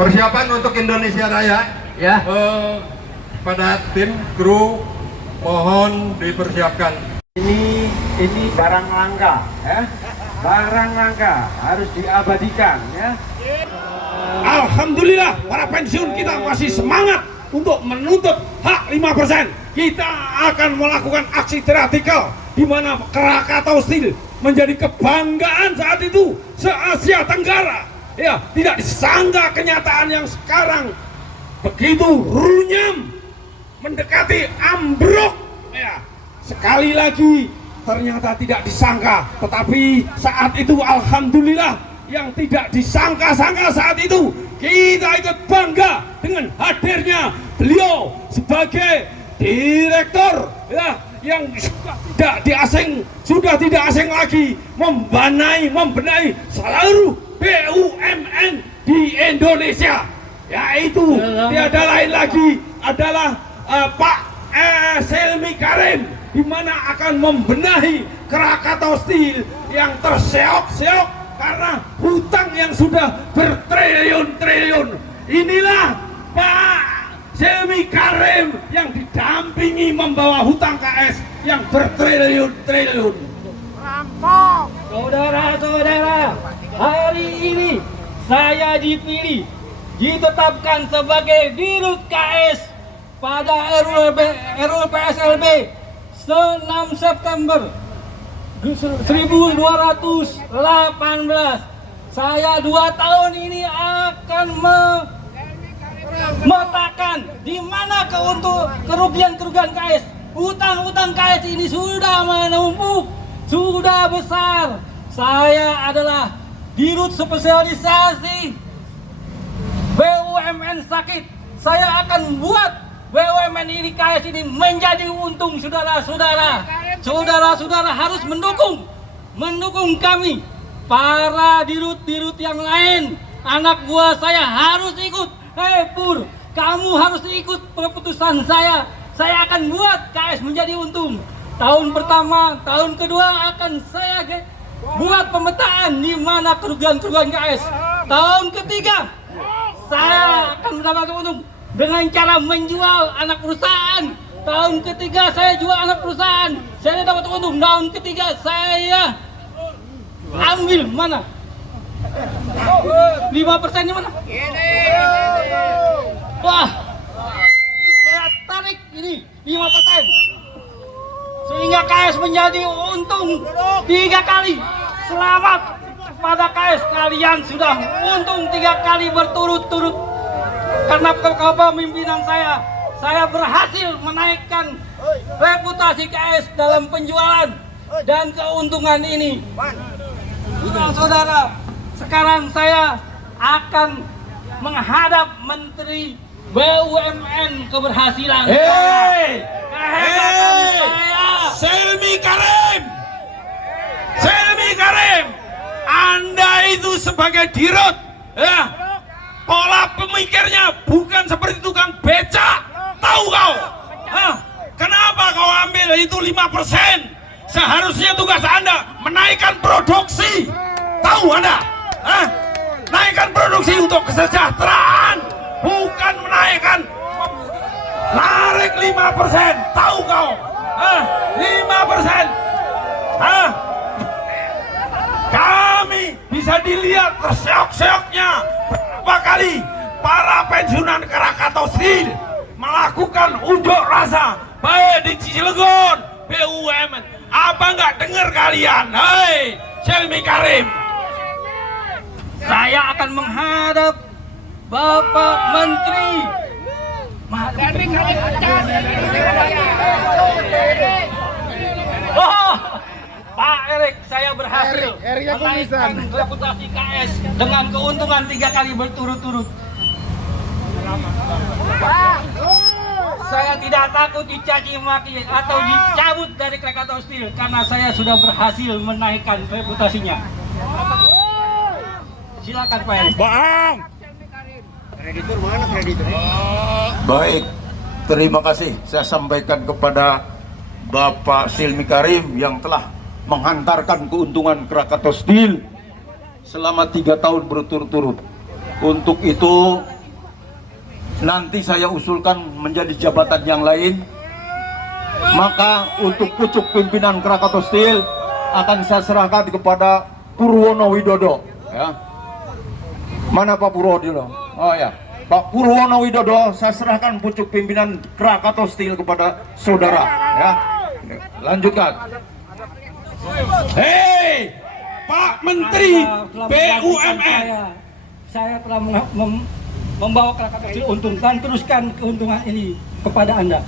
Persiapan untuk Indonesia Raya Ya. pada tim kru mohon dipersiapkan. Ini barang langka, ya. Barang langka harus diabadikan, ya. Alhamdulillah para pensiun kita masih semangat untuk menuntut hak 5%. Kita akan melakukan aksi radikal di mana Krakatau Steel menjadi kebanggaan saat itu se-Asia Tenggara. Ya, tidak disangka kenyataan yang sekarang begitu runyam mendekati ambruk. Ya, sekali lagi ternyata tidak disangka, tetapi saat itu alhamdulillah yang tidak disangka-sangka saat itu kita ikut bangga dengan hadirnya beliau sebagai direktur, ya, yang sudah tidak asing lagi membenahi seluruh BUMN di Indonesia, yaitu tiada lain lagi adalah Pak Selmi Karim, di mana akan membenahi Krakatau Steel yang terseok-seok karena hutang yang sudah bertriliun-triliun. Inilah Pak Selmi Karim yang didampingi membawa hutang KS yang bertriliun-triliun. Saudara-saudara, hari ini saya dipilih, ditetapkan sebagai Dirut KS pada RUU PSLB 6 September 1218. Saya 2 tahun ini akan memetakan di mana kerugian-kerugian KS. Utang-utang KS ini sudah menumpuk, sudah besar. Saya adalah Dirut spesialisasi BUMN sakit. Saya akan buat BUMN ini, KS ini menjadi untung, saudara-saudara. Saudara-saudara harus mendukung kami. Para dirut-dirut yang lain, anak buah saya harus ikut. Hei Pur, kamu harus ikut keputusan saya. Saya akan buat KS menjadi untung. Tahun pertama, tahun kedua akan saya buat pemetaan di mana kerugian-kerugian KS. Tahun ketiga, saya akan mendapatkan untung dengan cara menjual anak perusahaan. Tahun ketiga saya jual anak perusahaan, saya dapat untung. Tahun ketiga saya ambil mana? 5% di mana? Wah, saya tarik ini 5%, sehingga KS menjadi untung 3 kali. Selamat pada KS, kalian sudah untung 3 kali berturut-turut. Karena kepemimpinan saya berhasil menaikkan reputasi KS dalam penjualan dan keuntungan ini. Saudara, sekarang saya akan menghadap Menteri BUMN keberhasilan. Hei, Selmi Karim, Anda itu sebagai dirut, ya, pola pemikirnya bukan seperti tukang becak, tahu kau? Hah? Kenapa kau ambil itu 5%? Seharusnya tugas Anda menaikkan produksi, tahu Anda? Hah? Naikkan produksi untuk kesejahteraan, bukan menaikkan narik 5%, tahu kau? Hah? 5%. Hah? Kami bisa dilihat terseok-seoknya berapa kali para pensiunan Krakatau Steel melakukan unjuk rasa, baik di Cilegon, BUMN. Apa nggak dengar kalian? Hei, Selmi Karim. Saya akan menghadap Bapak Menteri. Oh, Pak Erik, saya berhasil menaikkan reputasi KS dengan keuntungan 3 kali berturut-turut. Saya tidak takut dicaci maki atau dicabut dari Krakatau Steel karena saya sudah berhasil menaikkan reputasinya. Silakan Pak Erik. Bang. Kreditur mana kreditur? Baik, terima kasih saya sampaikan kepada Bapak Selmi Karim yang telah menghantarkan keuntungan Krakatau Steel selama 3 tahun berturut-turut. Untuk itu nanti saya usulkan menjadi jabatan yang lain. Maka untuk pucuk pimpinan Krakatau Steel akan saya serahkan kepada Purwono Widodo. Ya. Mana Pak Purwono? Oh ya, Pak Purwono Widodo, saya serahkan pucuk pimpinan Krakatau Steel kepada saudara. Ya, lanjutkan. Hei, Pak Menteri BUMN. Saya telah membawa Krakatau Steel untung dan teruskan keuntungan ini kepada Anda.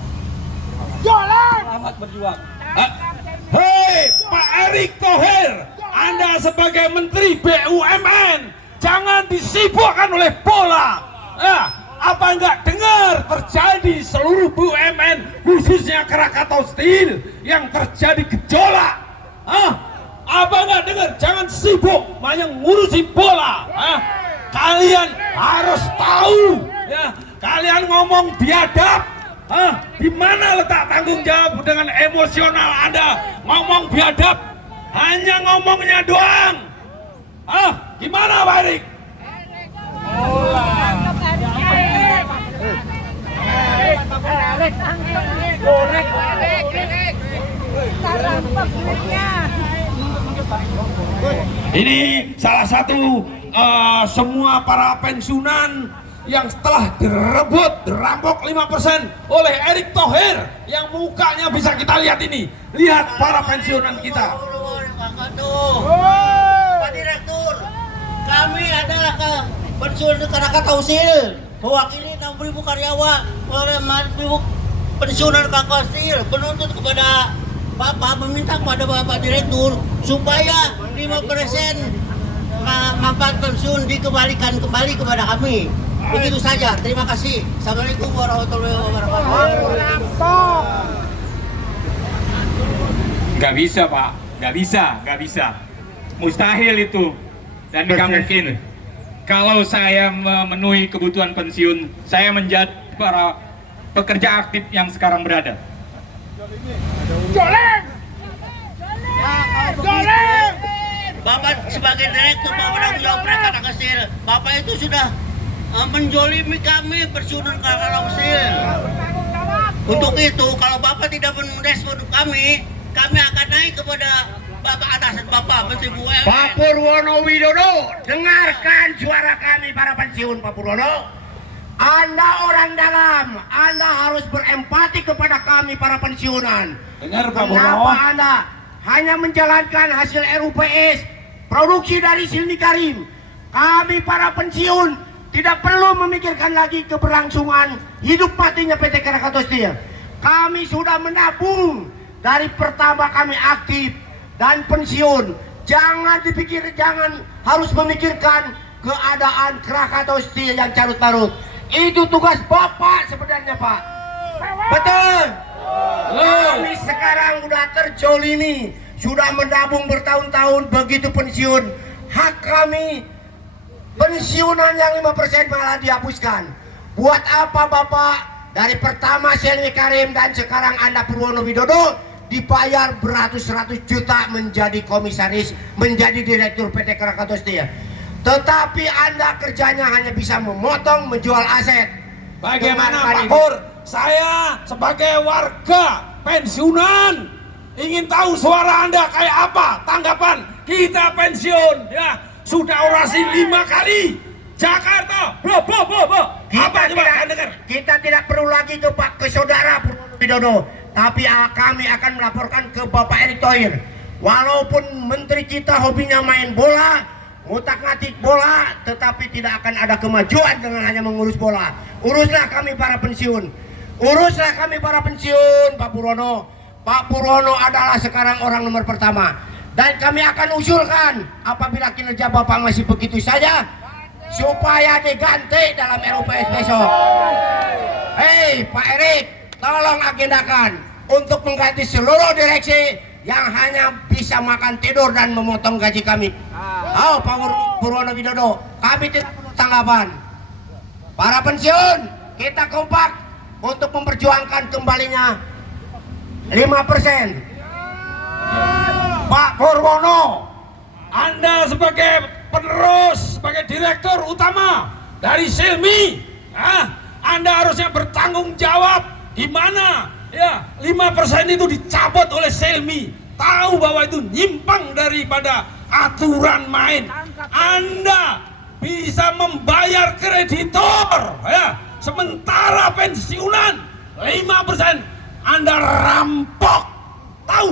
Selamat berjuang. Hei, Pak Erick Thohir, Anda sebagai Menteri BUMN jangan disibukkan oleh bola. Apa enggak dengar terjadi seluruh BUMN khususnya Krakatau Steel yang terjadi gejolak? Apa enggak dengar? Jangan sibuk hanya ngurusi bola. Kalian harus tahu, ya. Kalian ngomong biadab. Di mana letak tanggung jawab dengan emosional Anda ngomong biadab? Hanya ngomongnya doang. Gimana Pak Erik? Ini salah satu semua para pensiunan yang telah dirampok 5% oleh Erick Thohir yang mukanya bisa kita lihat ini. Lihat para pensiunan kita. Pak Direktur, kami adalah pensiunan Krakatau Steel, mewakili 6.000 karyawan, 6.000 pensiunan Krakatau Steel, menuntut kepada Bapak, meminta kepada Bapak Direktur supaya 5% manfaat pensiun dikembalikan kembali kepada kami. Begitu saja, terima kasih. Assalamualaikum warahmatullahi wabarakatuh. Gak bisa Pak, gak bisa. Mustahil itu. Dan gak mungkin. Kalau saya memenuhi kebutuhan pensiun, saya menjadi para pekerja aktif yang sekarang berada. Bapak sebagai direktur penanggung jawab Krakatau Steel, Bapak itu sudah menjolimi kami pensiunan Krakatau Steel. Untuk itu, kalau Bapak tidak merespon kami akan naik kepada Bapak atasan Bapak Menteri BUMN. Pak Purwono Widodo, dengarkan suara kami para pensiun Pak Purwono. Anda orang dalam, Anda harus berempati kepada kami para pensiunan. Dengar Pak Purwono. Kenapa Anda hanya menjalankan hasil RUPS produksi dari Silmi Karim? Kami para pensiun tidak perlu memikirkan lagi keberlangsungan hidup matinya PT Krakatau Steel. Kami sudah menabung dari pertama kami aktif dan pensiun. Jangan harus memikirkan keadaan Krakatau Steel yang carut-marut. Itu tugas Bapak sebenarnya Pak. Betul. Kami sekarang sudah terjolimi, sudah menabung bertahun-tahun, begitu pensiun hak kami pensiunan yang 5% malah dihapuskan. Buat apa Bapak dari pertama Silmi Karim dan sekarang Anda Purwono Widodo dibayar beratus-ratus juta menjadi komisaris, menjadi direktur PT Krakatau Steel, tetapi Anda kerjanya hanya bisa memotong, menjual aset. Bagaimana Pak Pur? Saya sebagai warga pensiunan ingin tahu suara Anda kayak apa. Tanggapan kita pensiun, ya sudah orasi 5 kali Jakarta, apa coba Anda dengar? Kita tidak perlu lagi ke saudara Purwono Widodo, tapi kami akan melaporkan ke Bapak Erick Thohir. Walaupun menteri kita hobinya main bola, ngutak-ngatik bola, tetapi tidak akan ada kemajuan dengan hanya mengurus bola. Uruslah kami para pensiun, uruslah kami para pensiun Pak Purwono. Pak Purwono adalah sekarang orang nomor pertama, dan kami akan usulkan apabila kinerja Bapak masih begitu saja, supaya diganti dalam RUPS besok. Hei Pak Erick, tolong agendakan untuk mengganti seluruh direksi yang hanya bisa makan tidur dan memotong gaji kami. Pak Purwono Widodo, kami tidak perlu tanggapan. Para pensiun, kita kompak untuk memperjuangkan kembalinya 5%. Pak Purwono, Anda sebagai penerus, sebagai direktur utama dari Silmi. Anda harusnya bertanggung jawab di mana ya 5% itu dicabut oleh Silmi. Tahu bahwa itu nyimpang daripada aturan main. Anda bisa membayar kreditor ya, sementara pensiunan 5% Anda rampok. Tahu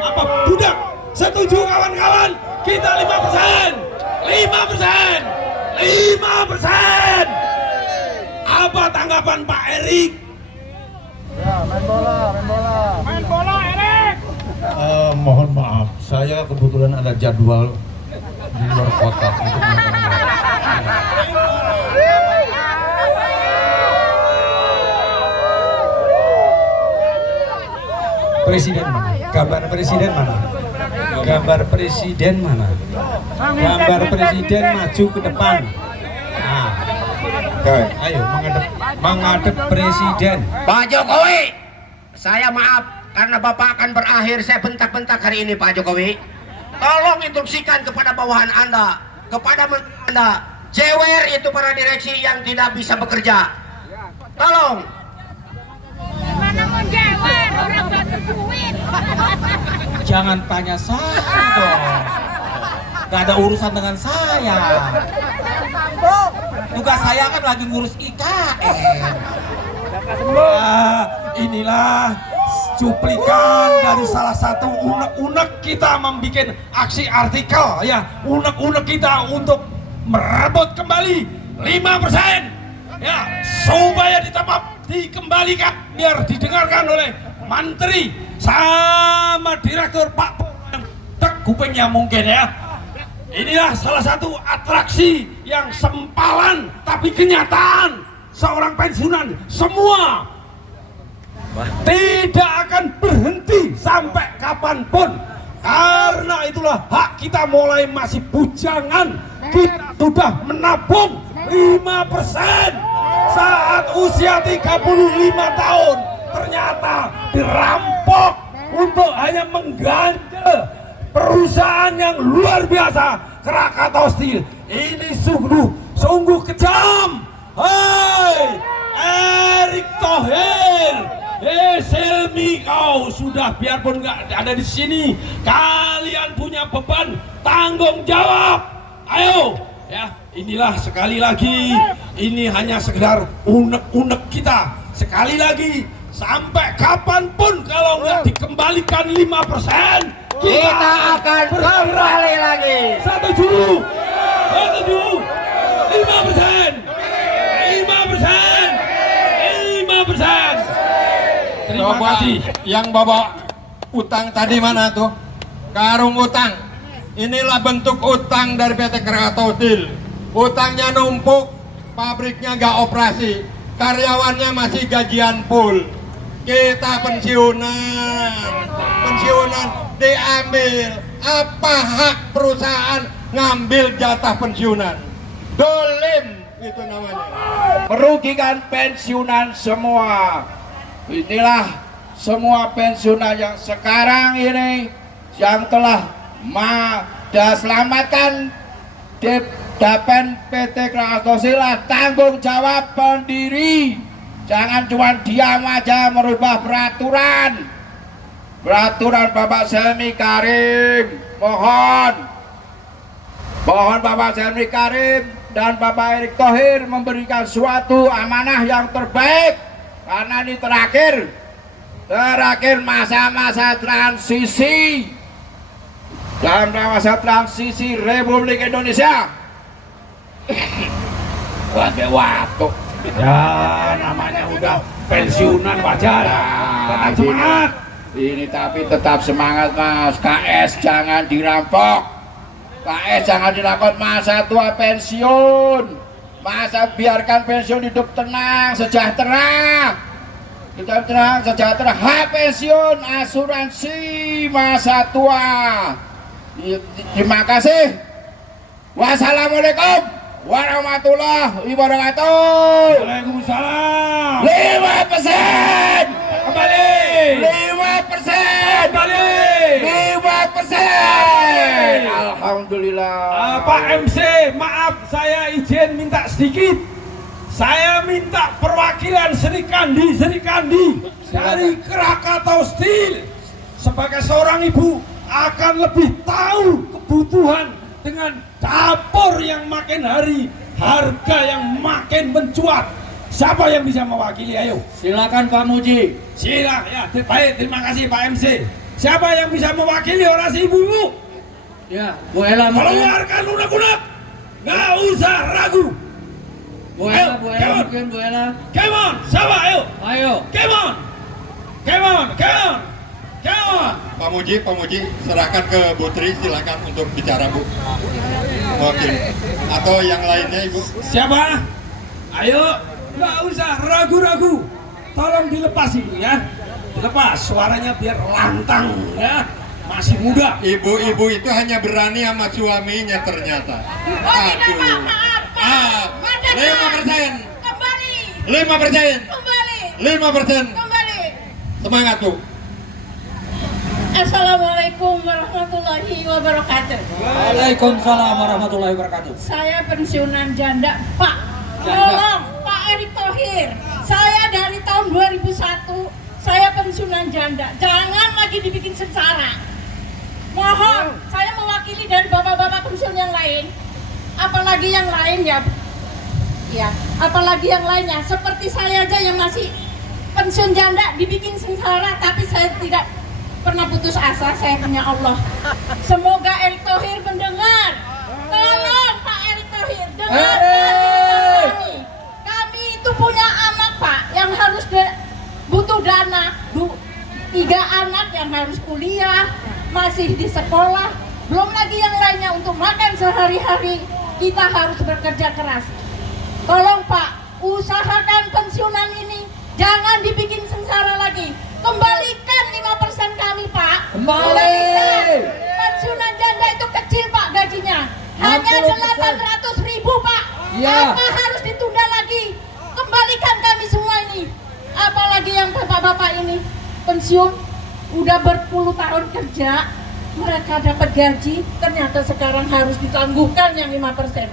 apa budak? Setuju kawan-kawan? Kita 5%. 5%. Apa tanggapan Pak Erik? Mohon maaf, saya kebetulan ada jadwal di luar kota untuk menonton bola. Presiden mana? Gambar presiden mana? Gambar presiden mana? Gambar presiden maju ke depan. Nah, ayo menghadap presiden. Pak Jokowi, saya maaf karena Bapak akan berakhir. Saya bentak-bentak hari ini Pak Jokowi. Tolong instruksikan kepada bawahan Anda, kepada menteri Anda, jewer itu para direksi yang tidak bisa bekerja. Tolong. Mana mau jewer, orang gak berduit. Jangan tanya saya dong. Gak ada urusan dengan saya. Tugas saya kan lagi ngurus IKN. Inilah cuplikan dari salah satu unek-unek kita membuat aksi artikel ya, unek-unek kita untuk merebut kembali 5% ya, supaya dikembalikan biar didengarkan oleh menteri sama direktur Pak yang tek kupingnya mungkin ya. Inilah salah satu atraksi yang sempalan tapi kenyataan seorang pensiunan semua tidak akan berhenti sampai kapanpun, karena itulah hak kita mulai masih bujangan. Kita sudah menabung 5% saat usia 35 tahun, ternyata dirampok untuk hanya mengganjel perusahaan yang luar biasa, Krakatau Steel. Ini sungguh kejam. Hai Erick Thohir, Silmi, kau sudah biarpun nggak ada di sini, kalian punya beban tanggung jawab. Ayo, ya inilah sekali lagi, ini hanya sekedar unek-unek kita. Sekali lagi, sampai kapanpun kalau nggak dikembalikan 5%, Kita akan kembali lagi. Setuju, 5%. Terima Coba kasih. yang bawa utang tadi mana tuh? Karung utang. Inilah bentuk utang dari PT Krakatau Steel. Utangnya numpuk, pabriknya nggak operasi, karyawannya masih gajian full. Kita pensiunan diambil. Apa hak perusahaan ngambil jatah pensiunan? Dolim itu namanya. Merugikan pensiunan semua. Inilah semua pensiunan yang sekarang ini yang telah selamatkan dapen PT Krakatau Steel, tanggung jawab pendiri. Jangan cuma diam aja merubah peraturan Bapak Silmi Karim. Mohon Bapak Silmi Karim dan Bapak Erick Thohir memberikan suatu amanah yang terbaik, karena ini terakhir masa-masa transisi dan masa transisi Republik Indonesia. Waktu Ya namanya udah pensiunan wajar. Tetap semangat. ini tapi tetap semangat Mas. KS jangan dirampok. KS jangan dirampok. Masa tua pensiun, masa biarkan pensiun hidup tenang, sejahtera. Hak pensiun, asuransi masa tua. Terima kasih. Wassalamualaikum warahmatullahi wabarakatuh. Waalaikumsalam. 5% Kembali. 5% Kembali. 5%. Alhamdulillah. Alhamdulillah. Pak MC, maaf saya izin minta sedikit. Saya minta perwakilan Sri Kandi dari Krakatau Steel sebagai seorang ibu akan lebih tahu kebutuhan dengan dapur yang makin hari, harga yang makin mencuat. Siapa yang bisa mewakili? Ayo. Silakan Pak Muji. Ya, baik, terima kasih Pak MC. Siapa yang bisa mewakili orasi ibu-ibu? Ya, Bu Ella mungkin. Keluarkan unek-unek, nggak usah ragu. Bu Ella mungkin Bu Ella. Come on, siapa? Ayo. Come on. Pak Muji, serahkan ke Bu Tri, silakan untuk bicara, Bu. Oke. Atau yang lainnya, Ibu. Siapa? Ayo, nggak usah ragu-ragu. Tolong dilepas ibu ya. Dilepas, suaranya biar lantang ya. Masih muda. Ibu-ibu itu hanya berani sama suaminya ternyata. Oh tidak Pak, maaf Pak. 5%. Kembali. 5%. Kembali. 5%. Kembali. Semangat, Bu. Assalamualaikum warahmatullahi wabarakatuh. Waalaikumsalam warahmatullahi wabarakatuh. Saya pensiunan janda, Pak. Tolong, Pak Erick Thohir. Saya dari tahun 2001, saya pensiunan janda. Jangan lagi dibikin sengsara. Mohon, saya mewakili dari bapak-bapak pensiun yang lain. Apalagi yang lain ya. Ya, apalagi yang lainnya. Seperti saya aja yang masih pensiun janda dibikin sengsara, tapi saya tidak pernah putus asa. Saya punya Allah. Semoga Erick Thohir mendengar. Tolong Pak Erick Thohir, dengarkan kami. Kami itu punya anak Pak yang harus butuh dana. 3 anak yang harus kuliah, masih di sekolah. Belum lagi yang lainnya untuk makan sehari-hari. Kita harus bekerja keras. Tolong Pak, usahakan pensiunan ini jangan dibikin sengsara lagi. Kembalikan 5% kami Pak. Kembalikan. Pensiunan janda itu kecil Pak gajinya. Hanya 800.000 Pak. Apa harus ditunda lagi? Kembalikan kami semua ini. Apalagi yang bapak-bapak ini pensiun udah berpuluh tahun kerja, mereka dapat gaji, ternyata sekarang harus ditangguhkan yang 5%.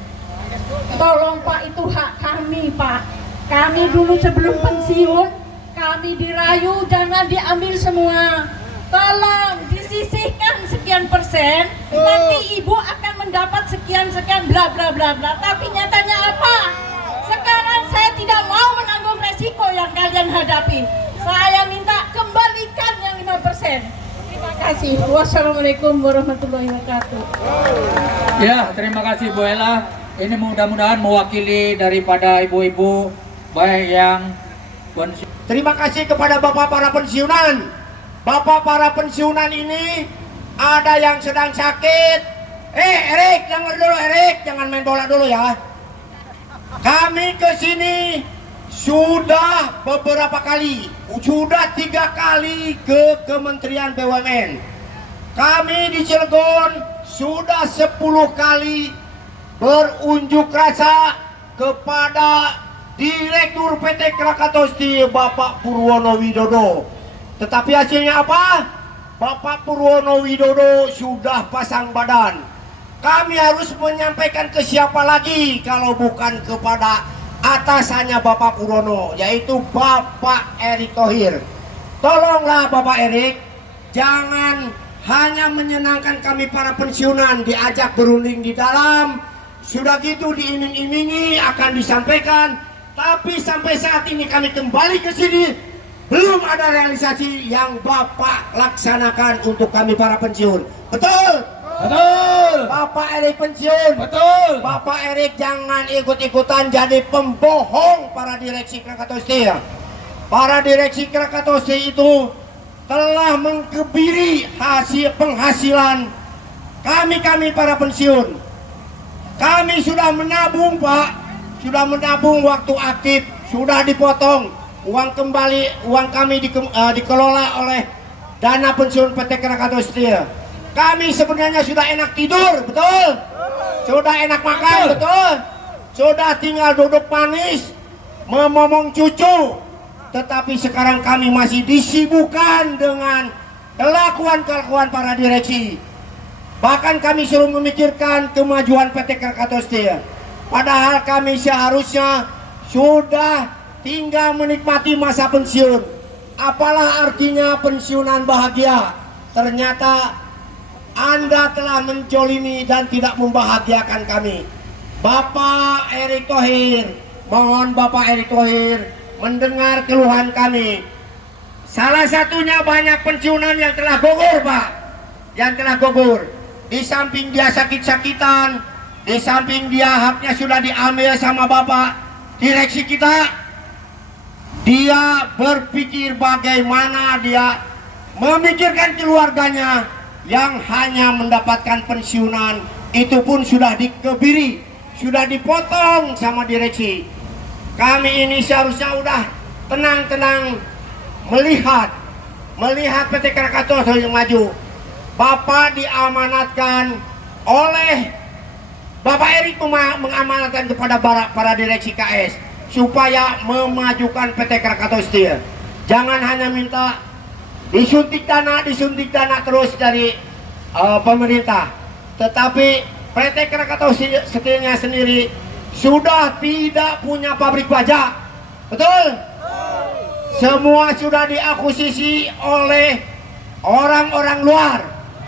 Tolong Pak, itu hak kami Pak. Kami dulu sebelum pensiun, kami dirayu jangan diambil semua. Tolong disisihkan sekian persen, nanti ibu akan mendapat sekian-sekian bla bla bla bla. Tapi nyatanya apa? Sekarang saya tidak mau menanggung resiko yang kalian hadapi. Saya minta kembalikan yang 5%. Terima kasih. Wassalamualaikum warahmatullahi wabarakatuh. Ya, terima kasih Bu Ella. Ini mudah-mudahan mewakili daripada ibu-ibu baik yang pensiun. Terima kasih kepada bapak para pensiunan. Bapak para pensiunan ini ada yang sedang sakit. Erik, dengar dulu Erik, jangan main bola dulu ya. Kami ke sini sudah beberapa kali, sudah 3 kali ke Kementerian BUMN. Kami di Cilegon sudah 10 kali berunjuk rasa kepada Direktur PT Krakatau Steel Bapak Purwono Widodo. Tetapi hasilnya apa? Bapak Purwono Widodo sudah pasang badan. Kami harus menyampaikan ke siapa lagi kalau bukan kepada atasannya Bapak Purwono, yaitu Bapak Erick Thohir. Tolonglah Bapak Erick, jangan hanya menyenangkan kami para pensiunan, diajak berunding di dalam, sudah gitu diiming-imingi akan disampaikan, tapi sampai saat ini kami kembali ke sini belum ada realisasi yang Bapak laksanakan untuk kami para pensiun. Betul? Betul. Bapak Erick pensiun. Betul. Bapak Erick jangan ikut-ikutan jadi pembohong para direksi Krakatau Steel. Para direksi Krakatau Steel itu telah mengkebiri hasil penghasilan kami para pensiun. Kami sudah menabung Pak, sudah menabung waktu aktif, sudah dipotong. Uang kami dikelola oleh dana pensiun PT Krakatau Steel. Kami sebenarnya sudah enak tidur, betul? Sudah enak makan, betul? Sudah tinggal duduk manis, memomong cucu. Tetapi sekarang kami masih disibukkan dengan kelakuan-kelakuan para direksi. Bahkan kami suruh memikirkan kemajuan PT Krakatau Steel. Padahal kami seharusnya sudah tinggal menikmati masa pensiun. Apalah artinya pensiunan bahagia? Ternyata Anda telah menjolimi dan tidak membahagiakan kami. Bapak Erick Thohir, mohon Bapak Erick Thohir mendengar keluhan kami. Salah satunya banyak pensiunan yang telah gugur, Pak. Yang telah gugur. Di samping dia sakit-sakitan, di samping dia haknya sudah diambil sama Bapak direksi kita, dia berpikir bagaimana dia memikirkan keluarganya yang hanya mendapatkan pensiunan, itu pun sudah dikebiri, sudah dipotong sama direksi. Kami ini seharusnya udah tenang-tenang melihat PT Krakatau yang maju. Bapak diamanatkan oleh Bapak Erick mengamanatkan kepada para direksi KS supaya memajukan PT Krakatau Steel. Jangan hanya minta disuntik dana terus dari pemerintah, tetapi PT Krakatau Steelnya sendiri sudah tidak punya pabrik baja, betul? Semua sudah diakuisisi oleh orang-orang luar.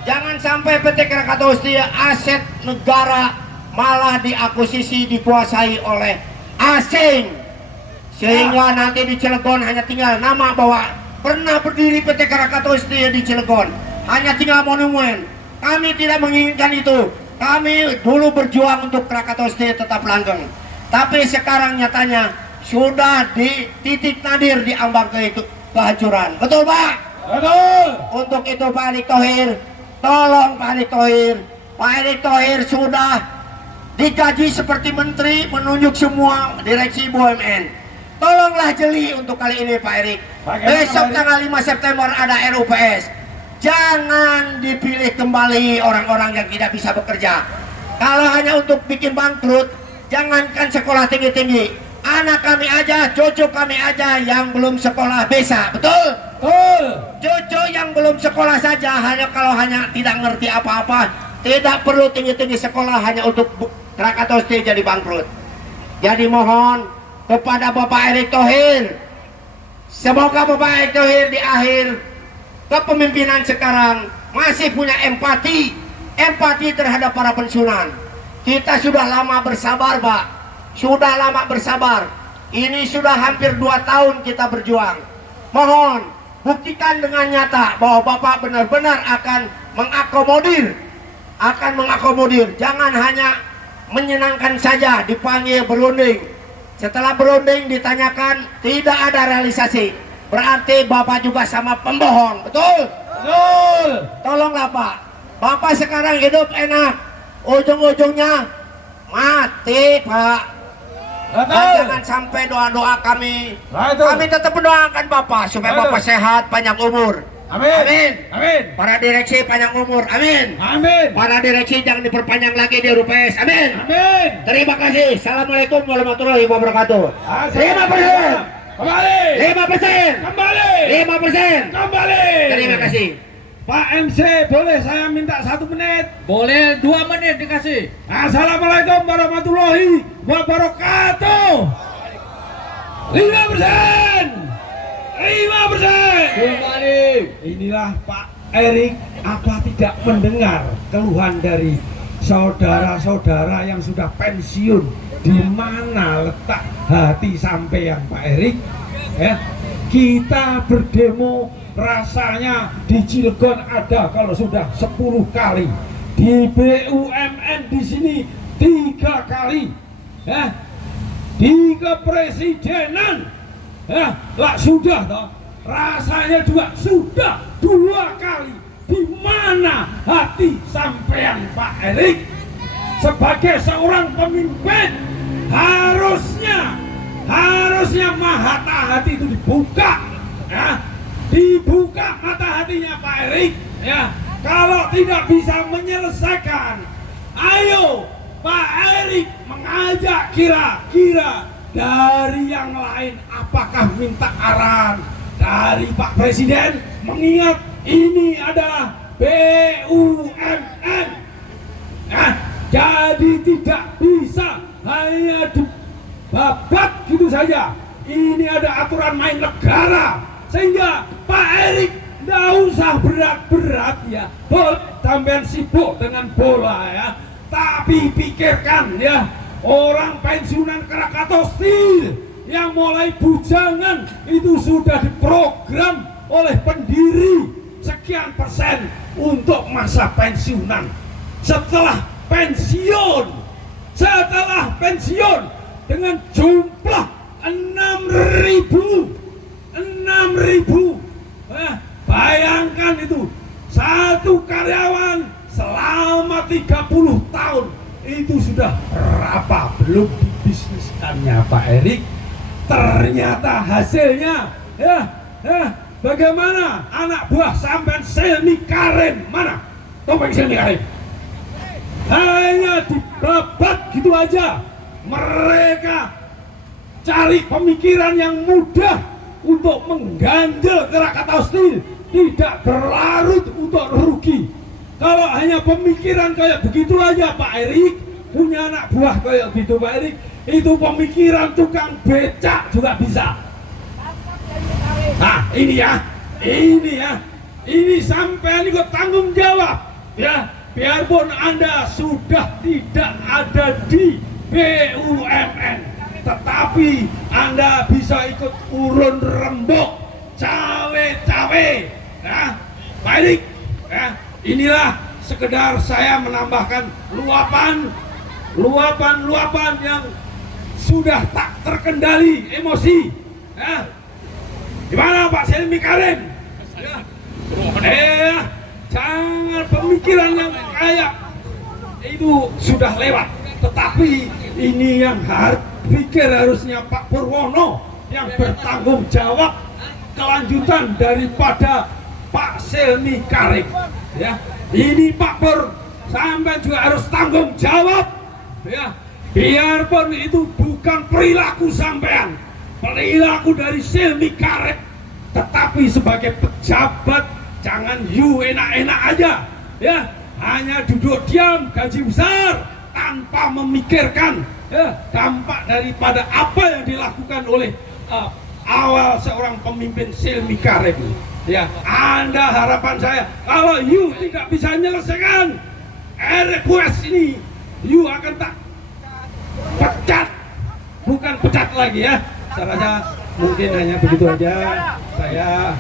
Jangan sampai PT Krakatau Steel aset negara malah diakuisisi, dikuasai oleh asing, sehingga nanti di Cilegon hanya tinggal nama bahwa pernah berdiri PT Krakatau Steel di Cilegon, hanya tinggal monumen. Kami tidak menginginkan itu. Kami dulu berjuang untuk Krakatau Steel tetap langgeng, tapi sekarang nyatanya sudah di titik nadir, diambang ke kehancuran. Betul, Pak? Betul. Untuk itu Pak Erick Thohir, tolong Pak Erick Thohir. Pak Erick Thohir sudah digaji seperti menteri, menunjuk semua direksi BUMN. Tolonglah jeli untuk kali ini Pak Erick. Besok tanggal 5 September ada RUPS. Jangan dipilih kembali orang-orang yang tidak bisa bekerja. Kalau hanya untuk bikin bangkrut, jangankan sekolah tinggi-tinggi, anak kami aja, cucu kami aja yang belum sekolah bisa, betul? Betul. Cucu yang belum sekolah saja, kalau hanya tidak ngerti apa-apa, tidak perlu tinggi-tinggi sekolah hanya untuk Krakatau Steel jadi bangkrut. Jadi mohon kepada Bapak Erick Thohir, semoga Bapak Erick Thohir di akhir kepemimpinan sekarang masih punya empati terhadap para pensiunan. Kita sudah lama bersabar, Pak. Sudah lama bersabar. Ini sudah hampir 2 tahun kita berjuang. Mohon buktikan dengan nyata bahwa Bapak benar-benar akan mengakomodir. Jangan hanya menyenangkan saja, dipanggil berunding. Setelah berunding ditanyakan tidak ada realisasi, berarti Bapak juga sama pembohong, betul? Betul. Tolonglah Pak. Bapak sekarang hidup enak, ujung-ujungnya mati, Pak. Dan jangan sampai doa-doa kami. Kami tetap mendoakan Bapak supaya Bapak sehat, panjang umur. Amin. Amin. Amin. Para direksi panjang umur. Amin. Amin. Para direksi jangan diperpanjang lagi di RUPS. Amin. Amin. Terima kasih. Assalamualaikum warahmatullahi wabarakatuh. 5%. Kembali. 5%. Kembali. 5%. Kembali. Terima kasih. Pak MC, boleh saya minta 1 menit? Boleh 2 menit dikasih. Assalamualaikum warahmatullahi wabarakatuh. 5%. 5%. Kembali. Inilah Pak Erick, apa tidak mendengar keluhan dari saudara-saudara yang sudah pensiun? Di mana letak hati sampean Pak Erick? Ya, kita berdemo rasanya di Cilegon ada kalau sudah 10 kali, di BUMN di sini 3 kali, ya, di kepresidenan, ya, lah sudah toh, rasanya juga sudah 2 kali. Di mana hati sampean Pak Erick? Sebagai seorang pemimpin harusnya mata hati itu dibuka, ya, dibuka mata hatinya Pak Erick, ya. Kalau tidak bisa menyelesaikan, ayo Pak Erick mengajak kira-kira dari yang lain, apakah minta arahan dari Pak Presiden, mengingat ini adalah BUMN Nah, jadi tidak bisa hanya dibabat gitu saja. Ini ada aturan main negara, sehingga Pak Erik nggak usah berat-berat ya. Sampean sibuk dengan bola ya, tapi pikirkan ya, orang pensiunan Krakatau Steel yang mulai bujangan itu sudah diprogram oleh pendiri sekian persen untuk masa pensiunan. Setelah pensiun dengan jumlah 6.000, bayangkan itu, satu karyawan selama 30 tahun itu sudah berapa belum dibisniskannya Pak Erik. Ternyata hasilnya bagaimana anak buah sampean Selmi Karim, mana topeng Selmi Karim? Hanya dibabat gitu aja. Mereka cari pemikiran yang mudah untuk mengganjel Krakatau Steel, tidak berlarut untuk rugi. Kalau hanya pemikiran kayak begitu aja Pak Erik punya anak buah kayak gitu Pak Erik, itu pemikiran tukang becak juga bisa. Nah ini sampai ikut tanggung jawab ya. Biarpun Anda sudah tidak ada di BUMN, tetapi Anda bisa ikut urun rembuk, cawe-cawe ya. Pak Erik ya, inilah sekedar saya menambahkan luapan yang sudah tak terkendali emosi ya. Gimana Pak Selmi Karim ya, jangan pemikiran yang kayak itu sudah lewat, tetapi ini yang pikir harusnya Pak Purwono yang bertanggung jawab kelanjutan daripada Pak Selmi Karim ya. Ini Pak Pur sampai juga harus tanggung jawab ya, biarpun itu bukan perilaku sampean, perilaku dari Selmi Karim, tetapi sebagai pejabat jangan enak-enak aja ya, hanya duduk diam gaji besar tanpa memikirkan ya dampak daripada apa yang dilakukan oleh awal seorang pemimpin Selmi Karim ya. Anda, harapan saya, kalau tidak bisa menyelesaikan request ini, akan tak pecat, bukan pecat lagi ya. Saya rasa mungkin hanya begitu aja. Saya